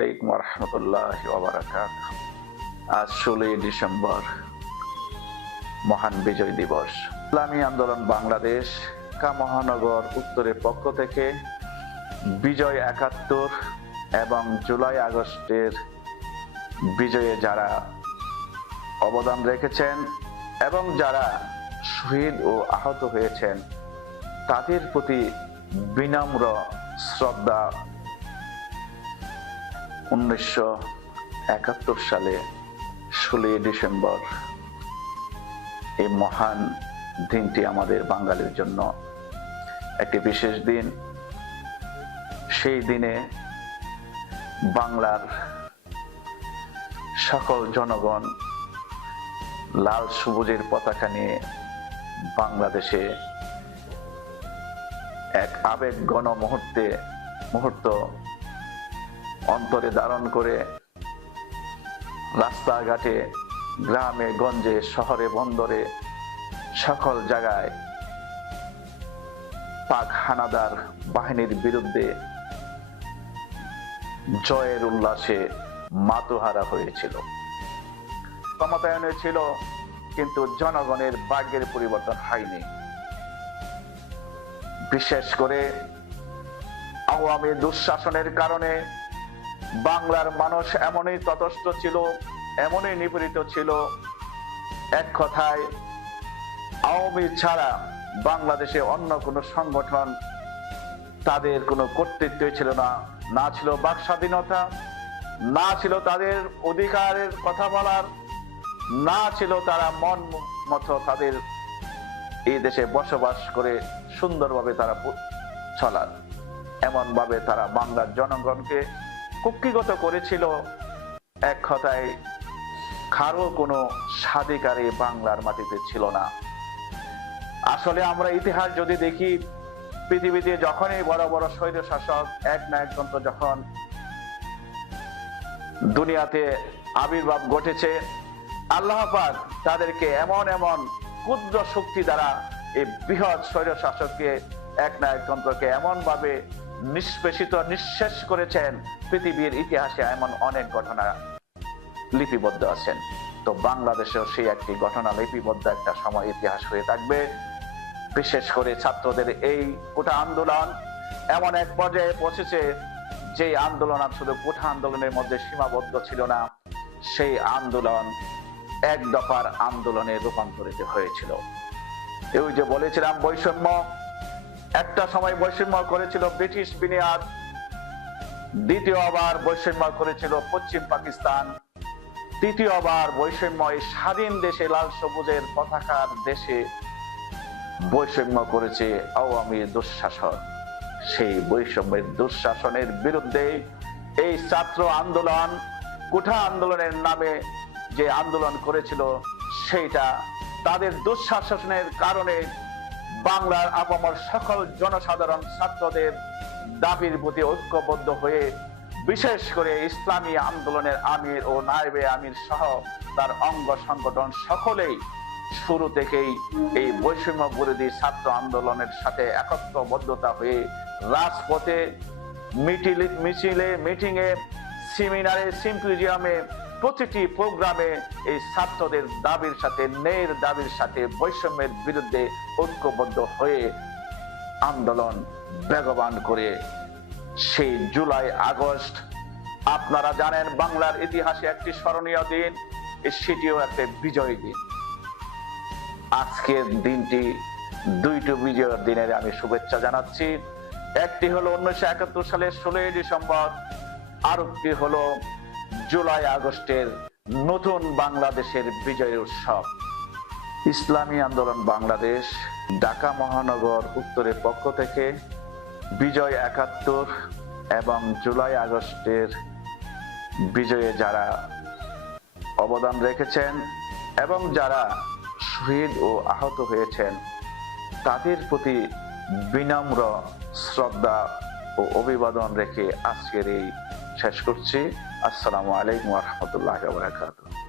আলাইকুম রহমতুল্লাহ আজ ষোলোই ডিসেম্বর, মহান বিজয় দিবস। ইসলামী আন্দোলন বাংলাদেশ ঢাকা মহানগর উত্তরের পক্ষ থেকে বিজয় একাত্তর এবং জুলাই আগস্টের বিজয়ে যারা অবদান রেখেছেন এবং যারা শহীদ ও আহত হয়েছেন, তাদের প্রতি বিনম্র শ্রদ্ধা উনিশশো একাত্তর সালে ষোলোই ডিসেম্বর এই মহান দিনটি আমাদের বাঙালির জন্য একটি বিশেষ দিন। সেই দিনে বাংলার সকল জনগণ লাল সবুজের পতাকা নিয়ে বাংলাদেশে এক আবেগ গণ মুহূর্তে মুহূর্ত অন্তরে ধারণ করে রাস্তাঘাটে, গ্রামে, গঞ্জে, শহরে, বন্দরে, সকল জায়গায় পাক হানাদার বাহিনীর বিরুদ্ধে জয়ের উল্লাসে মাতুহারা হয়েছিল। ক্ষমতায়নে ছিল, কিন্তু জনগণের ভাগ্যের পরিবর্তন হয়নি। বিশেষ করে আওয়ামী দুঃশাসনের কারণে বাংলার মানুষ এমনই ততস্থ ছিল, এমনই নিপীড়িত ছিল। এক কথায়, আওয়ামী ছাড়া বাংলাদেশে অন্য কোনো সংগঠন তাদের কোনো কর্তৃত্ব ছিল না। না ছিল বাক স্বাধীনতা, না ছিল তাদের অধিকারের কথা বলার, না ছিল তারা মন মতো তাদের এই দেশে বসবাস করে সুন্দরভাবে তারা চলার। এমনভাবে তারা বাংলার জনগণকে কুক্ষিগত করেছিল এক কথায়, কারও কোনো স্বাধিকারে বাংলার মাটিতে ছিল না। আসলে আমরা ইতিহাস যদি দেখি, পৃথিবীতে যখনই বড় বড় স্বৈর শাসক, এক না এক যন্ত্র যখন দুনিয়াতে আবির্ভাব ঘটেছে, আল্লাহ পাক তাদেরকে এমন এমন ক্ষুদ্র শক্তি দ্বারা এই বৃহৎ স্বৈর শাসককে, এক না এক যন্ত্রকে এমন ভাবে নিষ্পেষিত, নিঃশেষ করেছেন পৃথিবীর ইতিহাসে এমন অনেক ঘটনা লিপিবদ্ধ আছেন। তো বাংলাদেশেও সেই একটি ঘটনা লিপিবদ্ধ একটা সময় ইতিহাস হয়ে থাকবে। বিশেষ করে ছাত্রদের এই কোটা আন্দোলন এমন এক পর্যায়ে পৌঁছেছে যে আন্দোলন আর শুধু কোঠা আন্দোলনের মধ্যে সীমাবদ্ধ ছিল না, সেই আন্দোলন এক দফার আন্দোলনে রূপান্তরিত হয়েছিল। ওই যে বলেছিলাম বৈষম্য, একটা সময় বৈষম্য করেছিল ব্রিটিশ বিনিয়াদ দ্বিতীয়বার বৈষম্য করেছিল পশ্চিম পাকিস্তান। তৃতীয়বার বৈষম্য স্বাধীন দেশে, লাল সবুজের পতাকার দেশে বৈষম্য করেছে আওয়ামী দুঃশাসন। সেই বৈষম্যের দুঃশাসনের বিরুদ্ধে এই ছাত্র আন্দোলন, কুঠা আন্দোলনের নামে যে আন্দোলন করেছিল, সেইটা তাদের দুঃশাসনের কারণে বাংলার আপামর সকল জনসাধারণ ছাত্রদের দাবির প্রতি ঐক্যবদ্ধ হয়ে বিশেষ করে ইসলামী আন্দোলনের আমির ও নায়েবে আমির সহ তার অঙ্গ সংগঠন সকলেই শুরু থেকেই এই বৈষম্য বিরোধী ছাত্র আন্দোলনের সাথে একত্রবদ্ধতা হয়ে রাজপথে মিটিলে, মিছিলে, মিটিংয়ে, সেমিনারে, সিম্পোজিয়ামে, প্রতিটি প্রোগ্রামে এই ছাত্রদের দাবির সাথে, ন্যায়ের দাবির সাথে বৈষম্যের বিরুদ্ধে ঐক্যবদ্ধ হয়ে আন্দোলন বেগবান করে সেই জুলাই আগস্ট, আপনারা জানেন বাংলার ইতিহাসে একটি স্মরণীয় দিন সেটিও একটা বিজয় দিন। আজকের দিনটি দুইটি বিজয়ের দিনের আমি শুভেচ্ছা জানাচ্ছি। একটি হলো উনিশশো একাত্তর সালের ষোলোই ডিসেম্বর আর একটি হলো জুলাই আগস্টের নতুন বাংলাদেশের বিজয় উৎসব। ইসলামী আন্দোলন বাংলাদেশ ঢাকা মহানগর উত্তরের পক্ষ থেকে বিজয় একাত্তর এবং জুলাই আগস্টের বিজয়ে যারা অবদান রেখেছেন এবং যারা শহীদ ও আহত হয়েছেন, তাদের প্রতি বিনম্র শ্রদ্ধা ও অভিবাদন রেখে আজকের এই শেষ করছি। আসসালামু আলাইকুম রহমতুল্লাহ বারাকাতুহ।